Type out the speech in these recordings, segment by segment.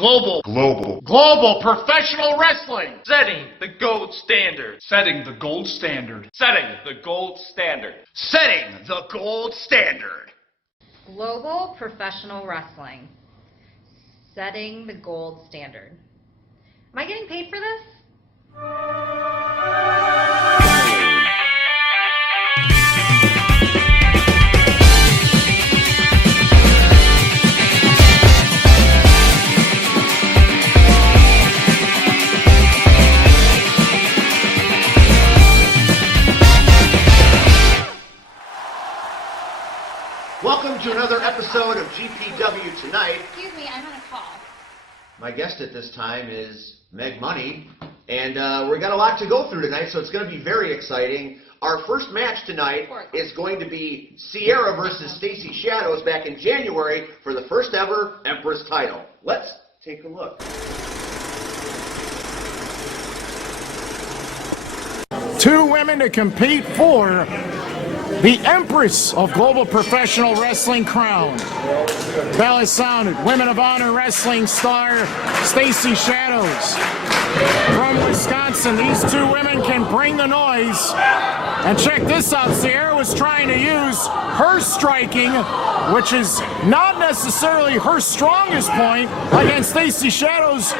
Global professional wrestling. Setting the gold standard. Setting the gold standard. Setting the gold standard. Setting the gold standard. Global professional wrestling. Setting the gold standard. Am I getting paid for this? Welcome to another episode of GPW Tonight. Excuse me, I'm on a call. My guest at this time is Meg Money, and we got a lot to go through tonight, so it's going to be very exciting. Our first match tonight is going to be Sierra versus Stacy Shadows back in January for the first ever Empress title. Let's take a look. Two women to compete for the Empress of Global Professional Wrestling crown. Bell is sounded. Women of Honor Wrestling star Stacy Shadows from Wisconsin. These two women can bring the noise. And check this out. Sierra was trying to use her striking, which is not necessarily her strongest point, against Stacy Shadows,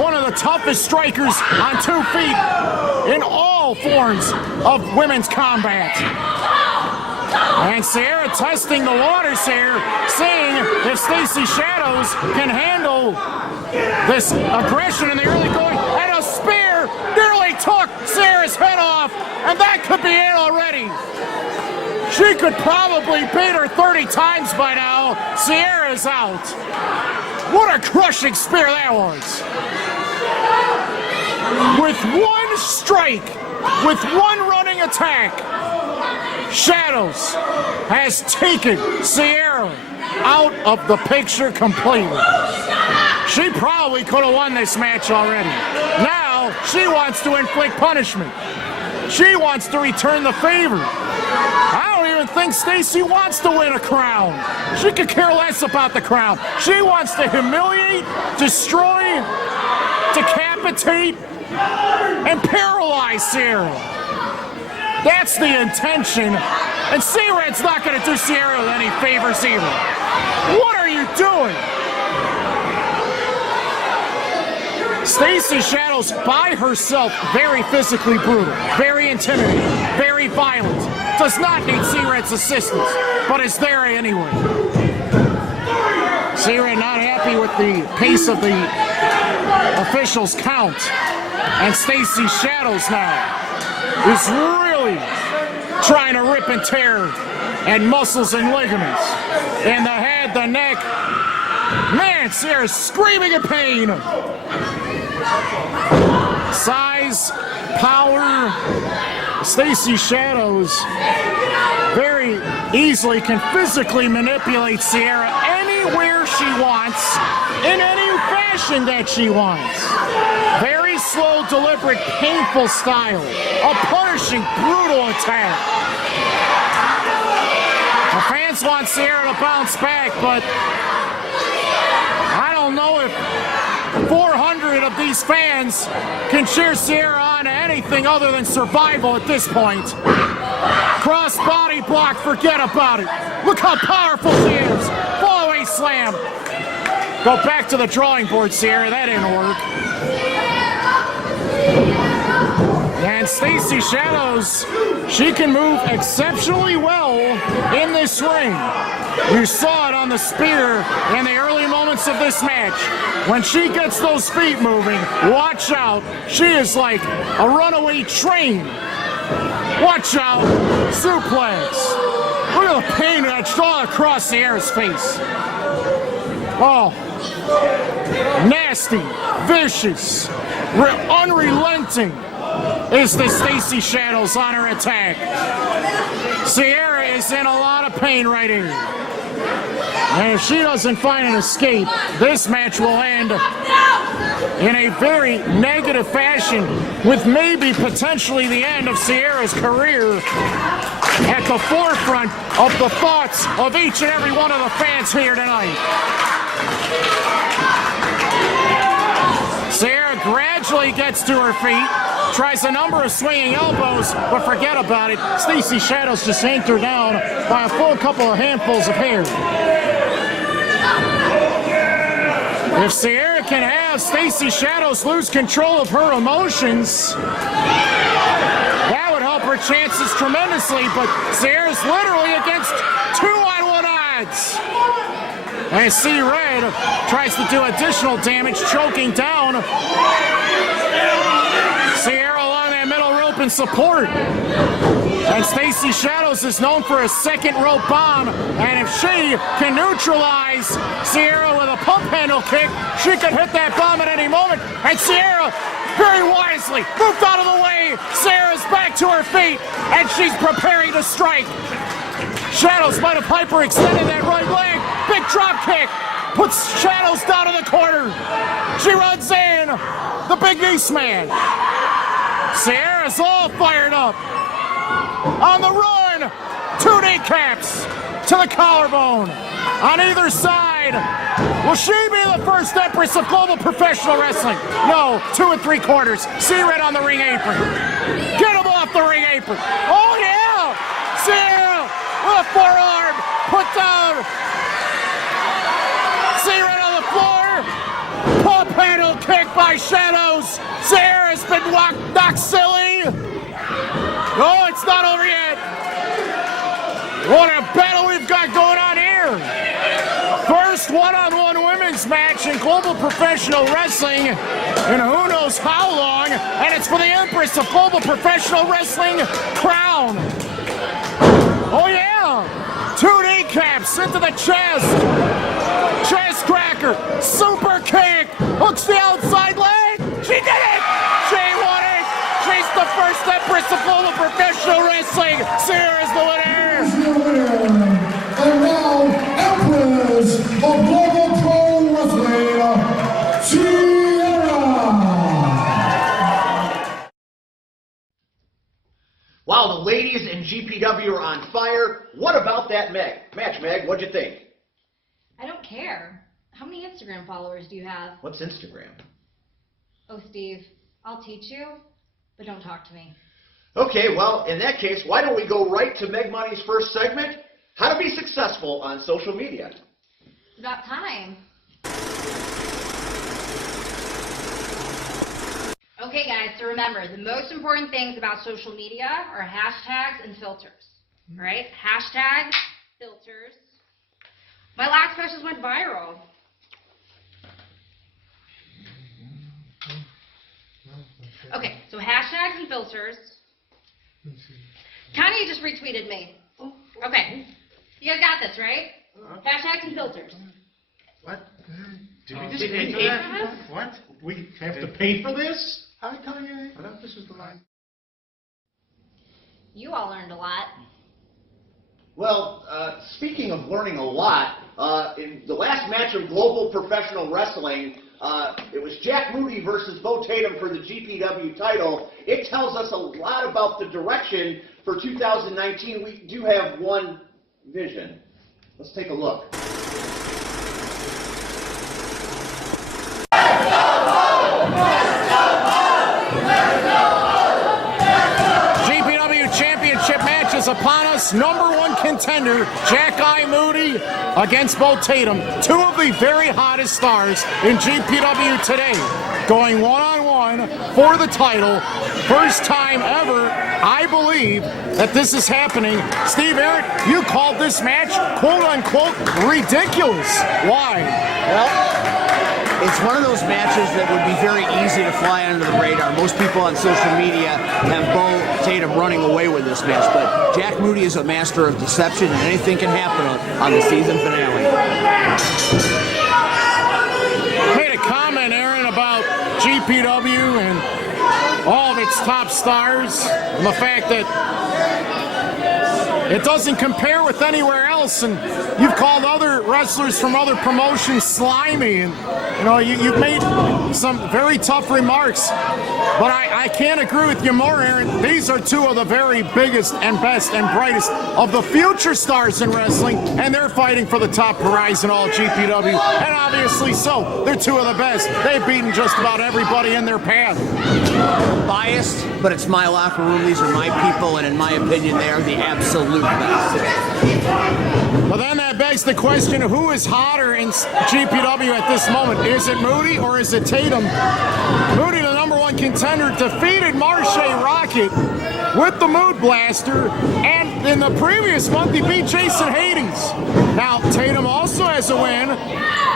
one of the toughest strikers on 2 feet in all forms of women's combat. And Sierra testing the waters here, seeing if Stacy Shadows can handle this aggression in the early going. And a spear nearly took Sierra's head off, and that could be it already. She could probably beat her 30 times by now. Sierra's out. What a crushing spear that was. With one strike, with one running attack, Shadows has taken Sierra out of the picture completely. She probably could have won this match already. Now she wants to inflict punishment. She wants to return the favor. I don't even think Stacy wants to win a crown. She could care less about the crown. She wants to humiliate, destroy, decapitate, and paralyze Sierra. That's the intention. And Sierra's not going to do Sierra any favors either. What are you doing? Stacy Shadows by herself, very physically brutal, very intimidating, very violent. Does not need Sierra's assistance, but is there anyway. Sierra not happy with the pace of the officials' count. And Stacy Shadows now is really trying to rip and tear at muscles and ligaments. In the head, the neck. Man, Sierra's screaming in pain. Size, power. Stacy Shadows very easily can physically manipulate Sierra anywhere she wants, in any fashion that she wants. Very slow, deliberate, painful style. A punishing, brutal attack. The fans want Sierra to bounce back, but I don't know if 400 of these fans can cheer Sierra on to anything other than survival at this point. Cross body block, forget about it. Look how powerful she is. Fall-away slam. Go back to the drawing board, Sierra. That didn't work. And Stacy Shadows, she can move exceptionally well in this ring. You saw it on the spear in the early moments of this match. When she gets those feet moving, watch out. She is like a runaway train. Watch out. Suplex. Look at the pain etched all across Sierra's face. Oh. Nasty, vicious, unrelenting is the Stacy Shadows on her attack. Sierra is in a lot of pain right here. And if she doesn't find an escape, this match will end in a very negative fashion, with maybe potentially the end of Sierra's career at the forefront of the thoughts of each and every one of the fans here tonight. eventually gets to her feet, tries a number of swinging elbows, but forget about it. Stacey Shadows just yanked her down by a full couple of handfuls of hair. If Sierra can have Stacey Shadows lose control of her emotions, that would help her chances tremendously, but Sierra's literally against 2-on-1 odds. And C Red tries to do additional damage, choking down Sierra along that middle rope in support. And Stacey Shadows is known for a second rope bomb, and if she can neutralize Sierra with a pump handle kick, she could hit that bomb at any moment. And Sierra, very wisely, moved out of the way. Sierra's back to her feet, and she's preparing to strike. Shadows by the Piper extended that right leg. Big drop kick. Puts Shadows down in the corner. She runs in. The Big East man. Sierra's all fired up. On the run. 2 kneecaps to the collarbone. On either side. Will she be the first Empress of Global Professional Wrestling? No. 2 3/4. C-Red on the ring apron. Get him off the ring apron. Oh, yeah. Sierra with a forearm. Put down. C-Red on the floor. Pump handle kick by Shadows. Sierra's been knocked silly. No, it's not over yet. What a battle we've got going on here. First one-on-one women's match in Global Professional Wrestling in who knows how long, and it's for the Empress of Global Professional Wrestling crown. Oh yeah! 2 kneecaps into the chest. Chest cracker. Super kick. Hooks the outside leg. She did it! She won it! She's the first Empress of Global Professional Wrestling. Sierra's the winner. And now, Empress of Global Pro Wrestling, Sierra. Wow, the ladies in GPW are on fire. What about that match, Meg? What'd you think? I don't care. How many Instagram followers do you have? What's Instagram? Oh, Steve, I'll teach you, but don't talk to me. Okay, well, in that case, why don't we go right to Meg Money's first segment, how to be successful on social media. It's about time. Okay, guys, so remember, the most important things about social media are hashtags and filters, all right? Hashtags, filters. My last specials went viral. Okay, so hashtags and filters. Tanya just retweeted me. Okay, you guys got this, right? Hashtags and filters. What? Did we just pay for that? What? We have to pay for this? Hi, Kanye. I thought this was the line. You all learned a lot. Well, speaking of learning a lot, in the last match of Global Professional Wrestling, it was Jack Moody versus Bo Tatum for the GPW title. It tells us a lot about the direction for 2019. We do have one vision. Let's take a look. GPW Championship match is upon us. #1 contender, Jack Moody against Bo Tatum. 2 of the very hottest stars in GPW today. Going one-on-one for the title. First time ever, I believe, that this is happening. Steve Aaron, you called this match, quote-unquote, ridiculous. Why? Well, it's one of those matches that would be very easy to fly under the radar. Most people on social media have Bo Tatum running away with this match, but Jack Moody is a master of deception, and anything can happen on the season finale. Made a comment, Aaron, about GPW and all of its top stars, and the fact that it doesn't compare with anywhere else, and you've called other wrestlers from other promotions slimy, and you've made some very tough remarks, but I can't agree with you more, Aaron. These are two of the very biggest and best and brightest of the future stars in wrestling, and they're fighting for the top prize in all GPW, and obviously so. They're two of the best. They've beaten just about everybody in their path. Biased, but it's my locker room. These are my people, and in my opinion, they are the absolute best. Well, then that begs the question, who is hotter in GPW at this moment? Is it Moody or is it Tatum? Moody, the #1 contender, defeated Marche Rocket with the Mood Blaster, and in the previous month he beat Jason Hades. Now, Tatum also has a win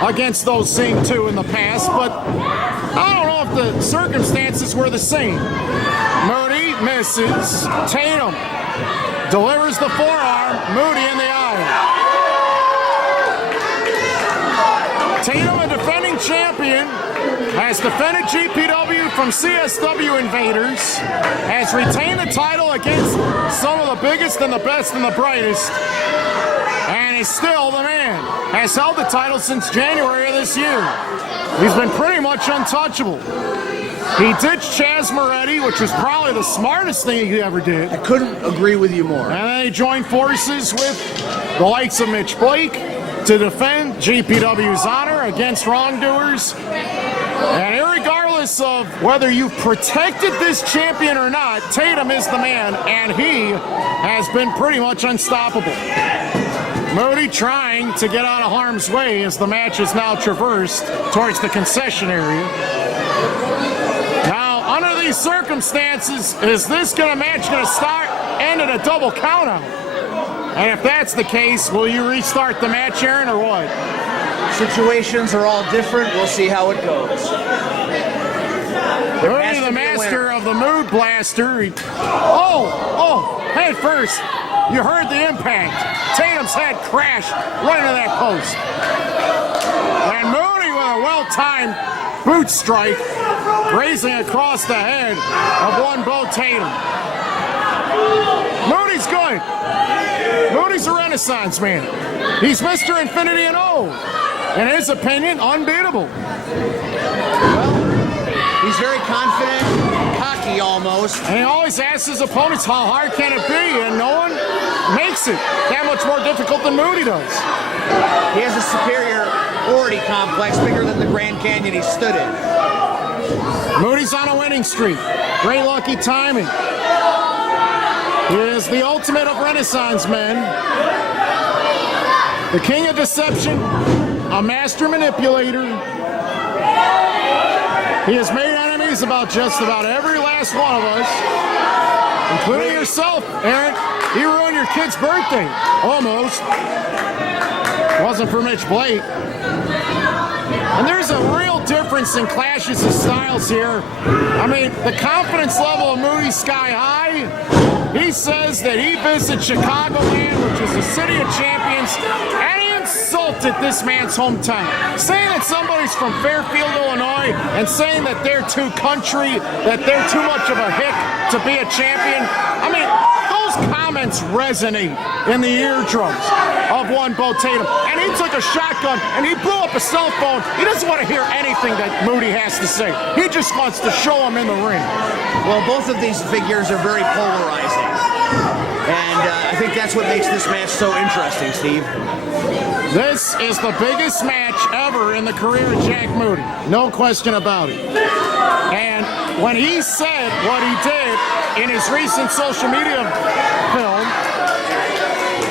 against those same two in the past, but I don't know if the circumstances were the same. Moody misses. Tatum delivers the forearm. Moody in the eye. Tatum, a defending champion, has defended GPW from CSW Invaders, has retained the title against some of the biggest and the best and the brightest, and is still the man. Has held the title since January of this year. He's been pretty much untouchable. He ditched Chaz Moretti, which was probably the smartest thing he ever did. I couldn't agree with you more. And then he joined forces with the likes of Mitch Blake to defend GPW's honor against wrongdoers. And irregardless of whether you've protected this champion or not, Tatum is the man, and he has been pretty much unstoppable. Moody trying to get out of harm's way as the match is now traversed towards the concession area. Now, under these circumstances, is this match going to end in a double countout? And if that's the case, will you restart the match, Aaron, or what? Situations are all different. We'll see how it goes. Moody, the master of the Mood Blaster. Head first. You heard the impact. Tatum's head crashed right into that post. And Moody with a well-timed boot strike, grazing across the head of one Bo Tatum. Moody's good. Moody's a Renaissance man. He's Mr. Infinity and O. In his opinion, unbeatable. Well, he's very confident, cocky almost. And he always asks his opponents, how hard can it be? And no one makes it that much more difficult than Moody does. He has a superiority complex bigger than the Grand Canyon he stood in. Moody's on a winning streak. Great lucky timing. He is the ultimate of Renaissance men. The king of deception, a master manipulator. He has made enemies about just about every last one of us, including yourself, Aaron. He ruined your kid's birthday. Almost. Wasn't for Mitch Blake. And there's a real difference in clashes of styles here. I mean, the confidence level of Moody's sky high. He says that he visited Chicagoland, which is the city of champions, and he insulted this man's hometown. Saying that somebody's from Fairfield, Illinois, and saying that they're too country, that they're too much of a hick to be a champion. I mean, those comments resonate in the eardrums of one Bo Tatum. And he took a shotgun and he blew up a cell phone. He doesn't want to hear anything that Moody has to say. He just wants to show him in the ring. Well, both of these figures are very polarizing. And I think that's what makes this match so interesting, Steve. This is the biggest match ever in the career of Jack Moody. No question about it. And when he said what he did in his recent social media film,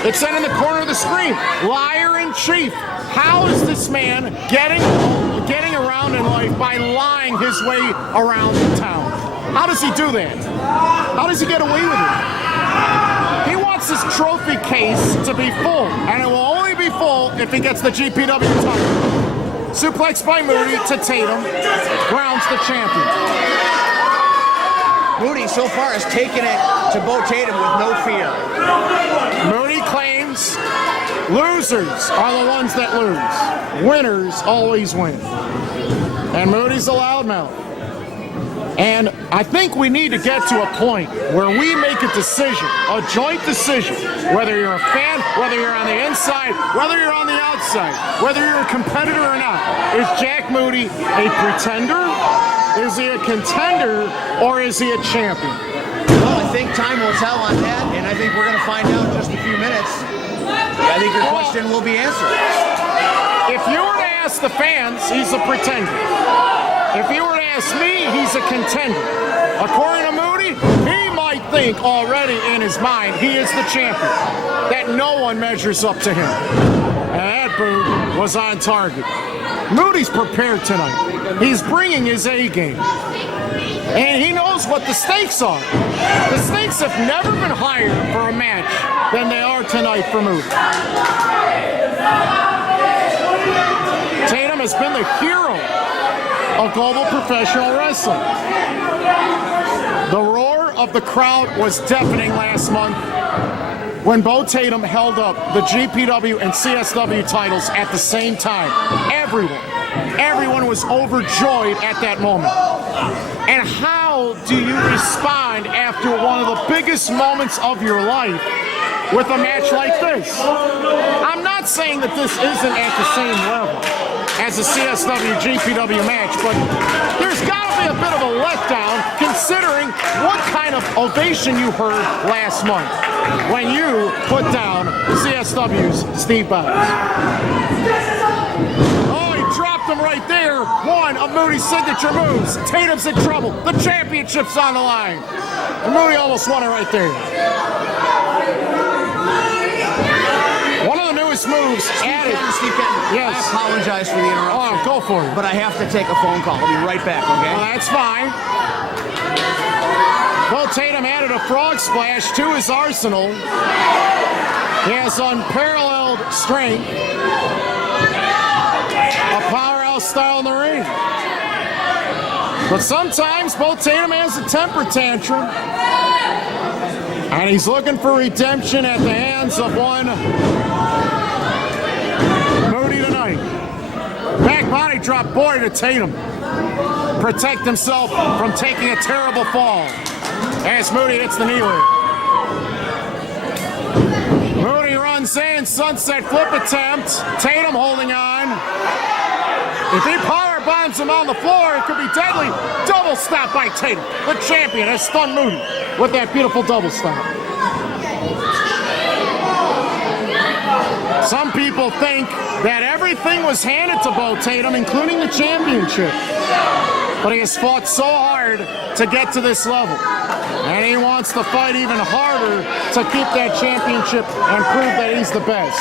it said in the corner of the screen, liar in chief. How is this man getting around in life by lying his way around the town? How does he do that? How does he get away with it? He wants his trophy case to be full, and it will only be full if he gets the GPW title. Suplex by Moody to Tatum, crowns the champion. Moody so far has taken it to Bo Tatum with no fear. Moody claims losers are the ones that lose. Winners always win. And Moody's a loudmouth. And I think we need to get to a point where we make a decision, a joint decision, whether you're a fan, whether you're on the inside, whether you're on the outside, whether you're a competitor or not. Is Jack Moody a pretender? Is he a contender? Or is he a champion? Well, I think time will tell on that, and I think we're going to find out in just a few minutes. I think your question will be answered. If you were to ask the fans, he's a pretender. If you were to ask me, he's a contender. According to Moody, he might think already in his mind he is the champion, that no one measures up to him. And that boot was on target. Moody's prepared tonight. He's bringing his A game. And he knows what the stakes are. The stakes have never been higher for a match than they are tonight for Moody. Tatum has been the hero of global professional wrestling. The roar of the crowd was deafening last month when Bo Tatum held up the GPW and CSW titles at the same time. Everyone was overjoyed at that moment. And how do you respond after one of the biggest moments of your life with a match like this? I'm not saying that this isn't at the same level as a CSW GPW match, but there's got to be a bit of a letdown considering what kind of ovation you heard last month when you put down CSW's Steve Bowers. Oh, he dropped him right there. One of Moody's signature moves. Tatum's in trouble. The championship's on the line. And Moody almost won it right there. One of the newest moves added. Steve Kenton, yes. I apologize for the interruption. Oh, go for it. But I have to take a phone call. I'll be right back, okay? Well, that's fine. Bo Tatum added a frog splash to his arsenal. He has unparalleled strength. A powerhouse style in the ring. But sometimes Bo Tatum has a temper tantrum. And he's looking for redemption at the hands of one Moody tonight. Back body drop boy to Tatum. Protect himself from taking a terrible fall. As Moody hits the knee lift. Moody runs in, sunset flip attempt. Tatum holding on. If he power bombs him on the floor, it could be deadly. Double stop by Tatum. The champion has stunned Moody with that beautiful double stop. Some people think that everything was handed to Bo Tatum, including the championship. But he has fought so hard to get to this level. And he wants to fight even harder to keep that championship and prove that he's the best.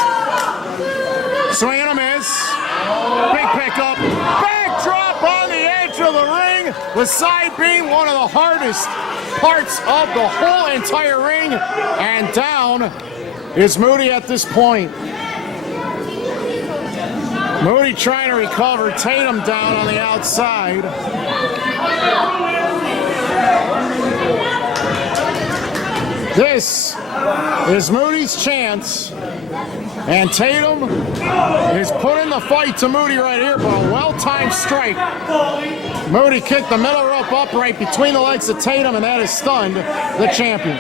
Swing and a miss. Big pickup. Backdrop on the edge of the ring. The side being one of the hardest parts of the whole entire ring. And down is Moody at this point. Moody trying to recover. Tatum down on the outside. This is Moody's chance. And Tatum is putting the fight to Moody right here, but a well-timed strike. Moody kicked the middle rope upright between the legs of Tatum, and that has stunned the champion.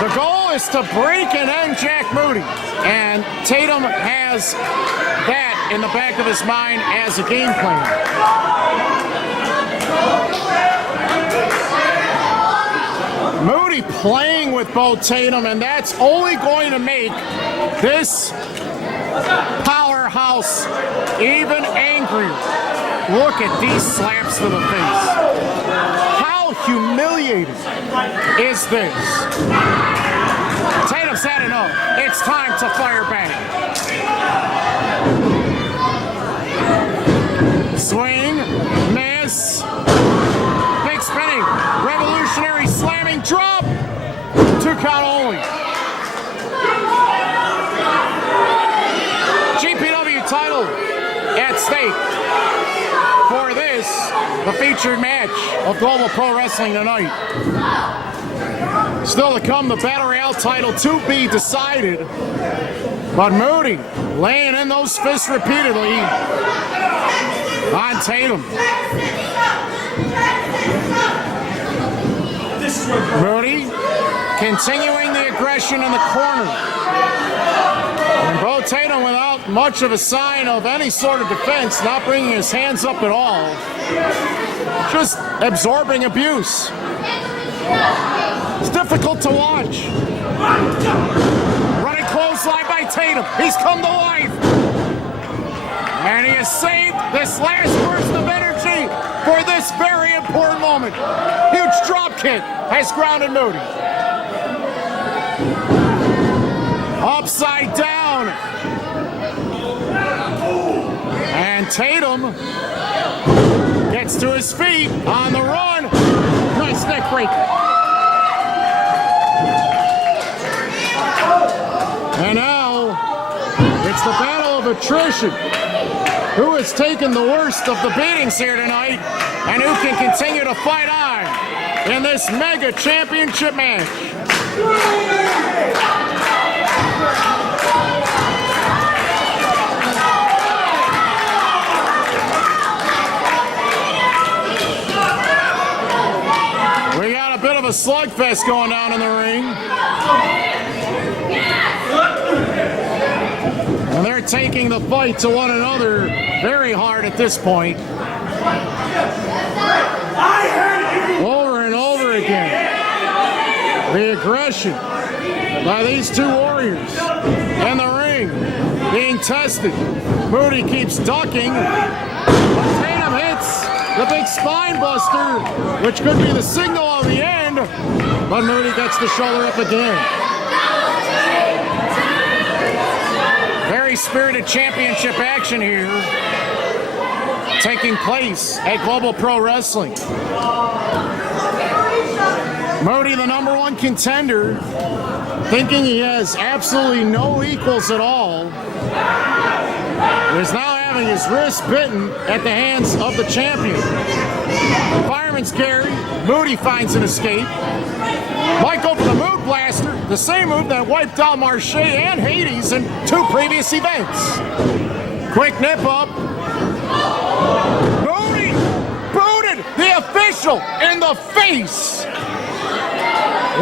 The goal is to break and end Jack Moody, and Tatum has that in the back of his mind as a game plan. Moody playing with Bo Tatum, and that's only going to make this powerhouse even angrier. Look at these slaps to the face. How humiliating is this? Tatum's had enough. It's time to fire back. Swing, miss, big spinning, revolutionary slamming drop. 2 count only. GPW title at stake for this, the featured match of Global Pro Wrestling tonight. Still to come, the Battle Royale title to be decided. But Moody laying in those fists repeatedly. on Tatum. Moody continuing the aggression in the corner. And Bo Tatum, without much of a sign of any sort of defense, not bringing his hands up at all, just absorbing abuse. It's difficult to watch. Running clothesline by Tatum. He's come to life. And he has saved this last burst of energy for this very important moment. Huge drop kick has grounded Moody. Upside down. And Tatum gets to his feet on the run. Nice neck breaker. And now it's the battle of attrition. Who has taken the worst of the beatings here tonight and who can continue to fight on in this mega championship match. We got a bit of a slugfest going down in the ring. And they're taking the fight to one another very hard at this point. Over and over again. The aggression by these two warriors in the ring being tested. Moody keeps ducking. Tatum hits the big spine buster, which could be the signal of the end. But Moody gets the shoulder up again. Very spirited championship action here taking place at Global Pro Wrestling. Moody, the #1 contender, thinking he has absolutely no equals at all, is now having his wrist bitten at the hands of the champion. Fireman's carry. Moody finds an escape. Michael for the Mood Blaster, the same move that wiped out Marche and Hades in 2 previous events. Quick nip up. Moody booted the official in the face.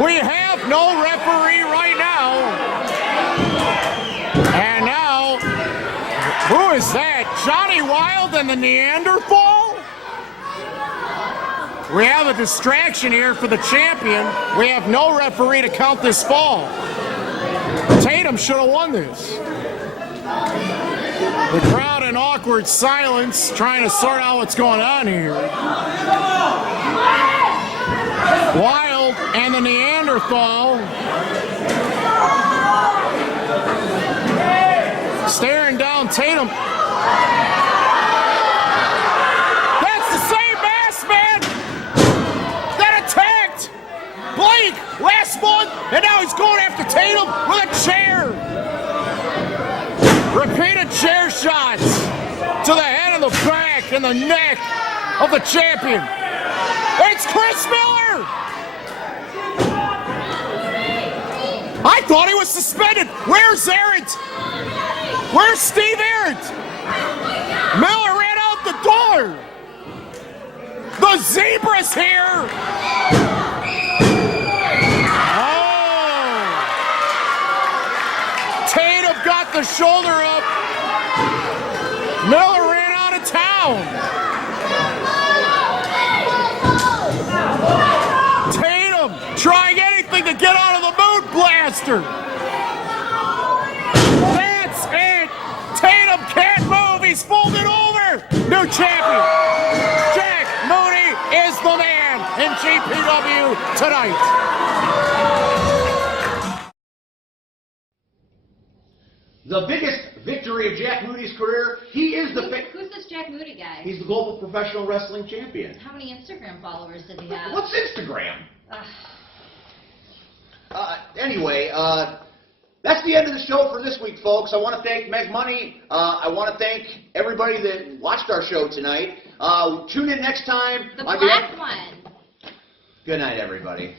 We have no referee right now. And now, who is that? Johnny Wild and the Neanderthal? We have a distraction here for the champion. We have no referee to count this fall. Tatum should have won this. The crowd in awkward silence, trying to sort out what's going on here. Wild and the Neanderthal staring down Tatum. Last month, and now he's going after Tatum with a chair. Repeated chair shots to the head and the back and the neck of the champion. It's Chris Miller. I thought he was suspended. Where's Arendt? Where's Steve Arendt? Miller ran out the door. The zebra's here. Got the shoulder up. Miller ran out of town. Tatum trying anything to get out of the Mood Blaster. That's it. Tatum can't move. He's folded over. New champion. Jack Moody is the man in GPW tonight. The biggest victory of Jack Moody's career, he is the... Who's this Jack Moody guy? He's the Global Professional Wrestling Champion. How many Instagram followers does he have? What's Instagram? Anyway, that's the end of the show for this week, folks. I want to thank Meg Money. I want to thank everybody that watched our show tonight. Tune in next time. The black one. Good night, everybody.